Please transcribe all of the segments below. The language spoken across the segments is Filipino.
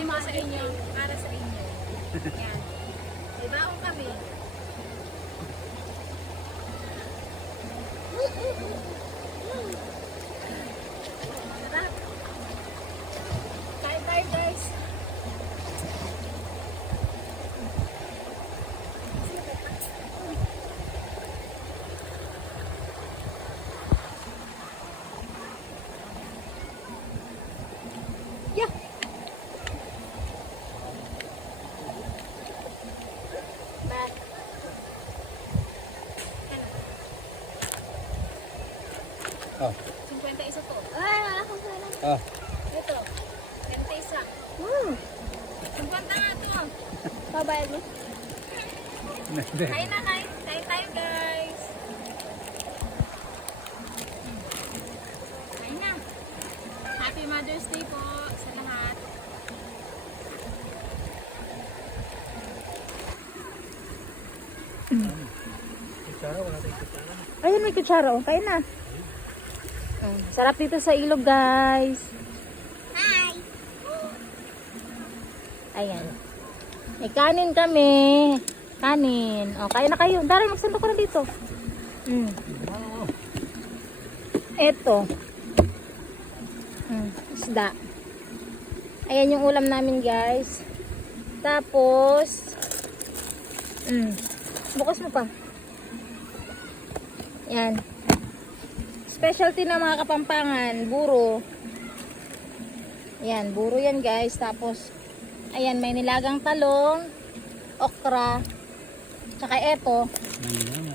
Po sa inyo, para sa inyo. Yan. Diba o kami? Sarap. Kain tayo guys. Yeah. Back. Oh. 50 isa to. Ay, wala Ah. Ito. 20 isa. Hmm. 50 nga to. Babayad mo? Kain na kain. Kain tayo guys. Kain na. Happy Mother's Day po sa lahat. Ayun, may kutsara. Oh, kain na. Sarap dito sa ilog, guys. Hi! Ayan. May kanin kami. Kanin. O, kain na kayo. Dari, magsando ko na dito. Mm. Eto. Mm, isda. Ayan yung ulam namin, guys. Tapos, mm, bukas mo pa. Yan. Specialty ng mga kapampangan, buro. Yan, buro yan guys. Tapos, ayan, may nilagang talong, okra, tsaka eto.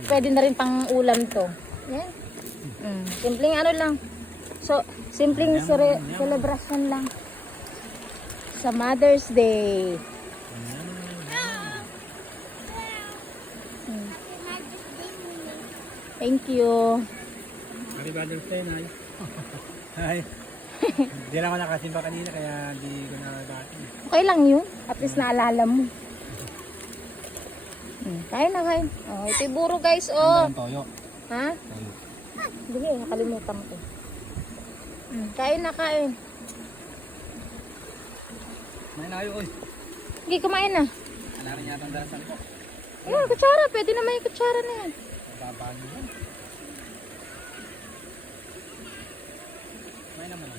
Pwede na rin pang ulam to. Yan. Mm, simpleng ano lang. So, simpleng cere- celebration lang. Sa Mother's Day. Mm. Thank you. Happy Father's Day, Nay. Hi. Hindi lang ako nakasimba kanina kaya hindi ko na dati. Okay lang yun. At least naalala mo. Hmm, kain na kain. Oh, ito yung buro guys. Oh. Ang toyo. Ha? Toyo. Hindi, nakalimutan ko. Hmm, kain na kain. May na kayo, oy. Sige, kumain na. Wala rin yata ang dalasan ko. Ayun, kutsara. Pwede naman yung kutsara na yan. Mababa niyo yan. May naman ako. Kain na. Oh, ano naman, ano naman. Ano naman,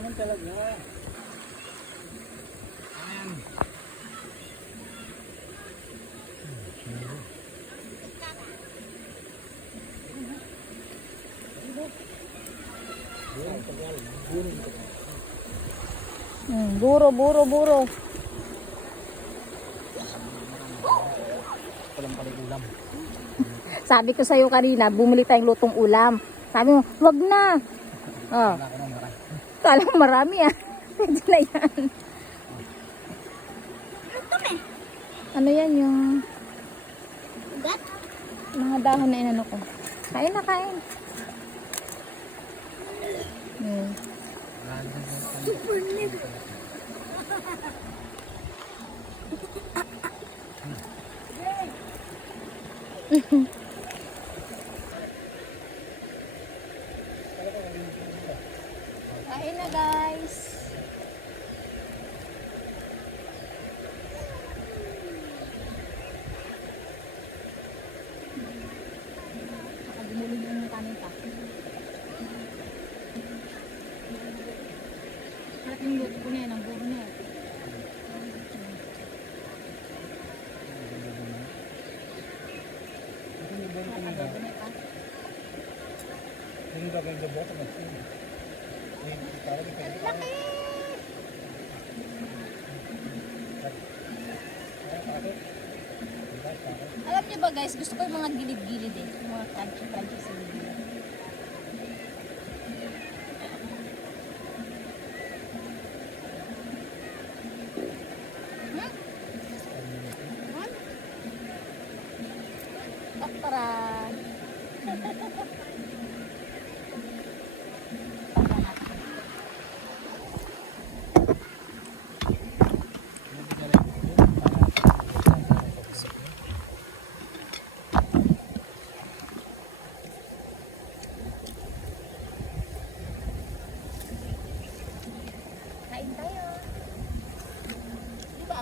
ano talaga. Ayan. Hmm, buro, buro, buro. Sabi ko sa'yo kanina, bumili tayong lutong ulam. Sabi mo, wag na. Oh, kala mo marami ah. Pwede na yan. Ano yan yung Ugat? mga dahon na inano ko? Kain na kain. Hmm. Kain na guys. Nakabumulong yung kanin pa. Harap yung luto ko na yan, ang buro na yan. Adobo na pa. Yung gagawin sa bota, mas yun. Yung parang ipagod ako. Alam niyo ba guys, gusto ko yung mga gilid-gilid eh. Yung mga crunchy-crunchy sa gilid. Hmm?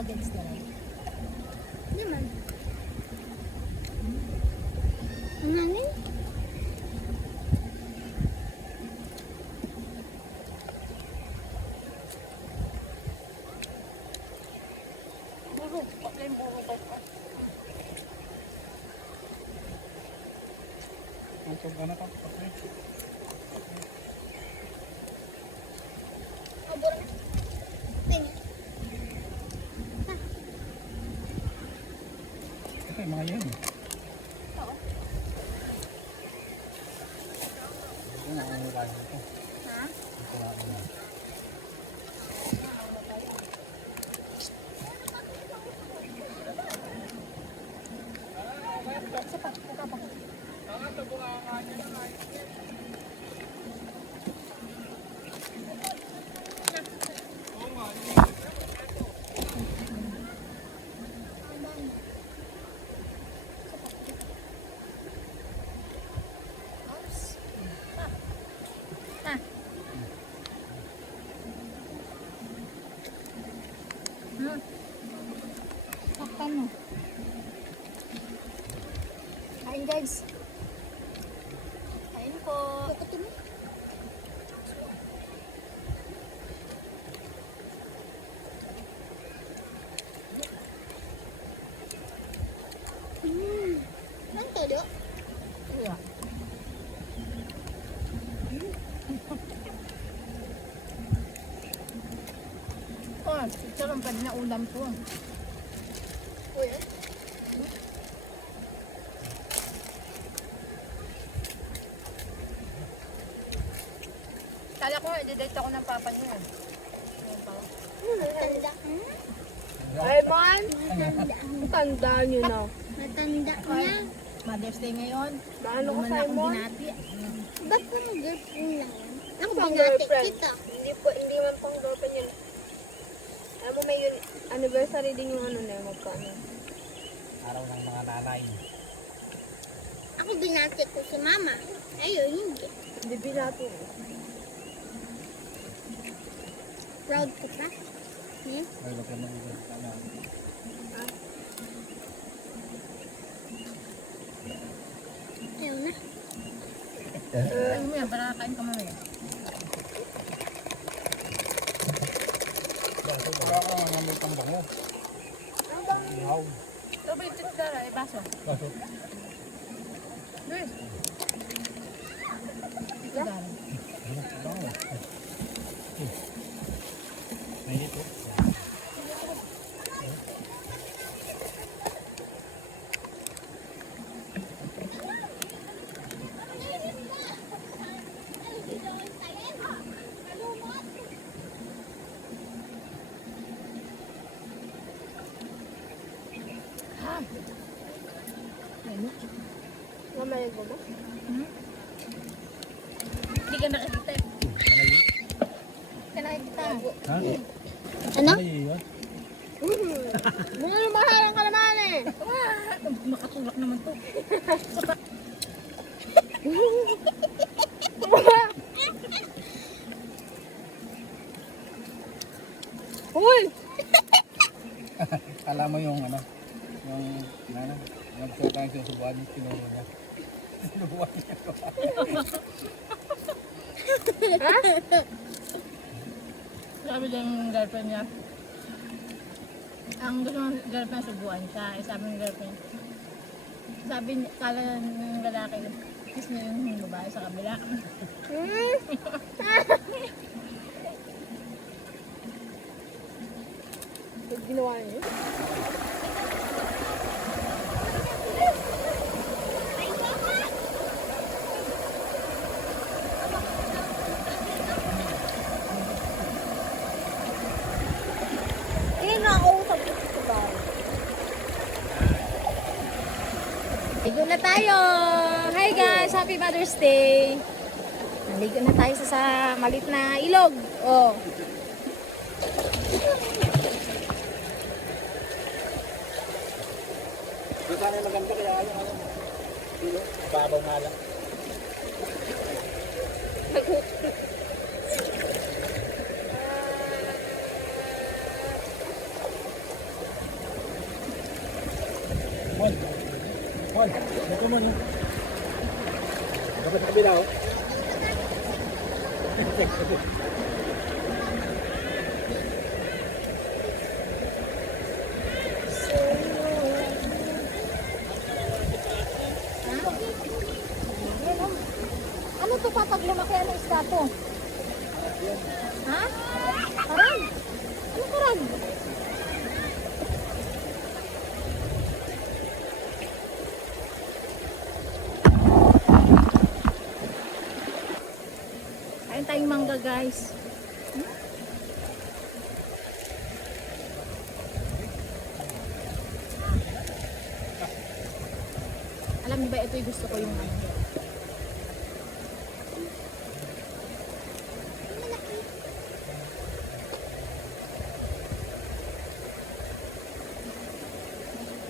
against na lang. Naman. Mga yun. Ito lang pwede na ulam po. Uy, Kala ko, i-date ako ng papa niya. Matanda. Ay, man! Matanda. Tanda niyo na. Matanda niya. Mother's Day ngayon. Maano ko, akong Simon? binati. Ba't ko mag-girlfriend lang? Ako binati kita. Hindi po, hindi man pang girlfriend yun. Alam mo, may yun, anniversary din yung ano na yun, magkano. Araw ng mga nanay. Ako binati ko si mama. Ayun, hindi. Hindi binati. Proud ko pa. Hmm? Ay, wag ka mag- ano. Ayaw na. Ayun mo yan, para kain ka mamaya. Wala ka nga may pambango. Ihaw. Yung titdara? Eh, baso. Bakit? Luis. Titdara. Namalag mo ba? Hindi ka. Malay. Hindi ka nakikita. Ha? Ano? Mga lumahalang ka naman eh! Makatulak naman to. Uy! Alam mo yung ano, yung ano, nagsuot tayo sa subuhan yung tinuro niya. Sinubuhan niya. Sabi din yung girlfriend niya. Ang gusto ng girlfriend subuan siya. Eh, sabi ng girlfriend. Sabi niya, kala ng lalaki, kiss niya yung babae sa kabila. Ginawa niyo. Eh, nakausap ko si Subaru. Ligo na tayo! Hi guys! Happy Mother's Day! Naligo na tayo sa, sa malit na ilog. Oh. Doon sana maganda kaya ano, babaw nga lang. Mon, Mon, dito mo yun. Dapat sa kabila oh. Pag lumaki ano isda to? Ha? Karan? Ano karan? Kain tayong mangga guys. Alam niyo ba ito yung gusto ko yung ano.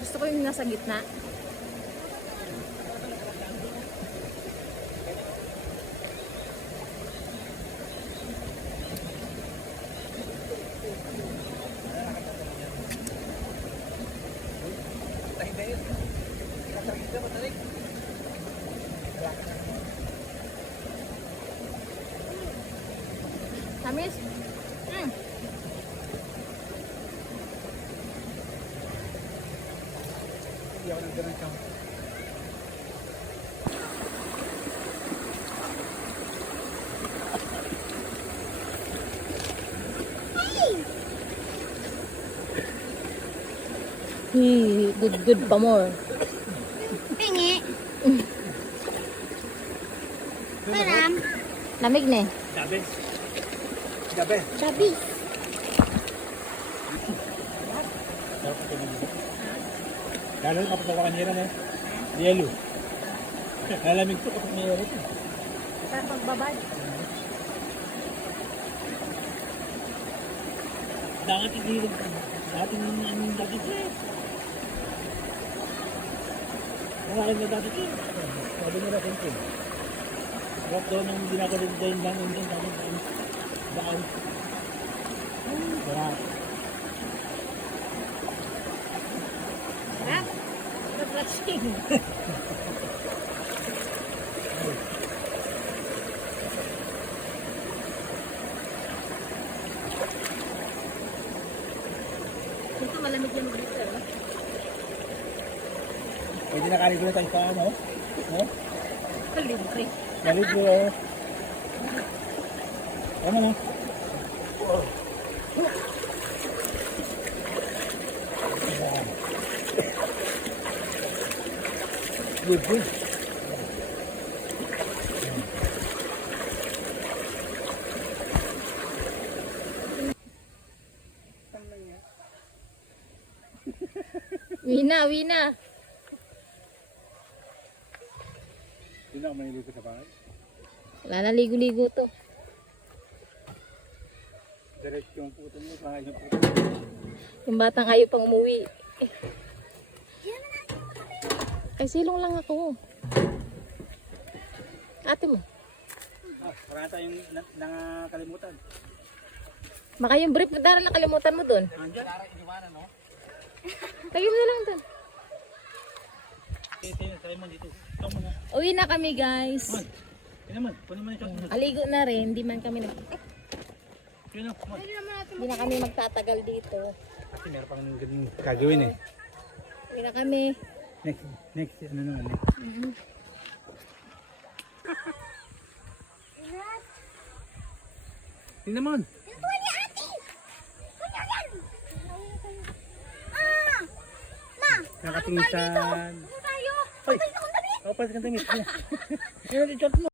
Gusto ko yung nasa gitna. Tamis? Mm. Hindi ako nang ganun kang Hee, good good pa more. Pingi. Param. Lamig na eh. Gabi. Gabi. Ito dito. Lalo kapag ako kanira na. Yellow. Lalamig to kapag may yellow. Sa pagbabad. Dapat hindi Dapat yung dati ko eh. Nangakin na dati ko. Sabi nila siyempre. Bakit doon ang ginagawa din dahil lang yung dahil dahil daan. Sarap. Sarap. Refreshing. Dito Na tayo sa ano. No? Libre. Kaligo. Ano na? Libre. Wina, wina. Hindi na ako maniligo sa bahay. Wala na ligo-ligo to. Diretso yung puto mo, yung puto. Yung batang ayaw pang umuwi. Eh. Ay, silong lang ako. Ate mo. Ah, parang tayong na- nakakalimutan. Baka yung brief dara nakalimutan mo dun. Andiyan? Lagyan mo na lang dun. Ito yung tayo mo dito. Ito mo na. Uwi na kami guys. Man, yun naman. Kunin mo na yung. Aligo na rin. Hindi man kami nag... Yun. Hindi na kami magtatagal dito. Kasi meron pang ganun gagawin eh. Uwi na kami. Next, next, ano naman, next. Yun naman. Ah! Ma! Nakatingin sa... Tayo! Ay! Oh, pas ka tingin. Yun ang shot mo.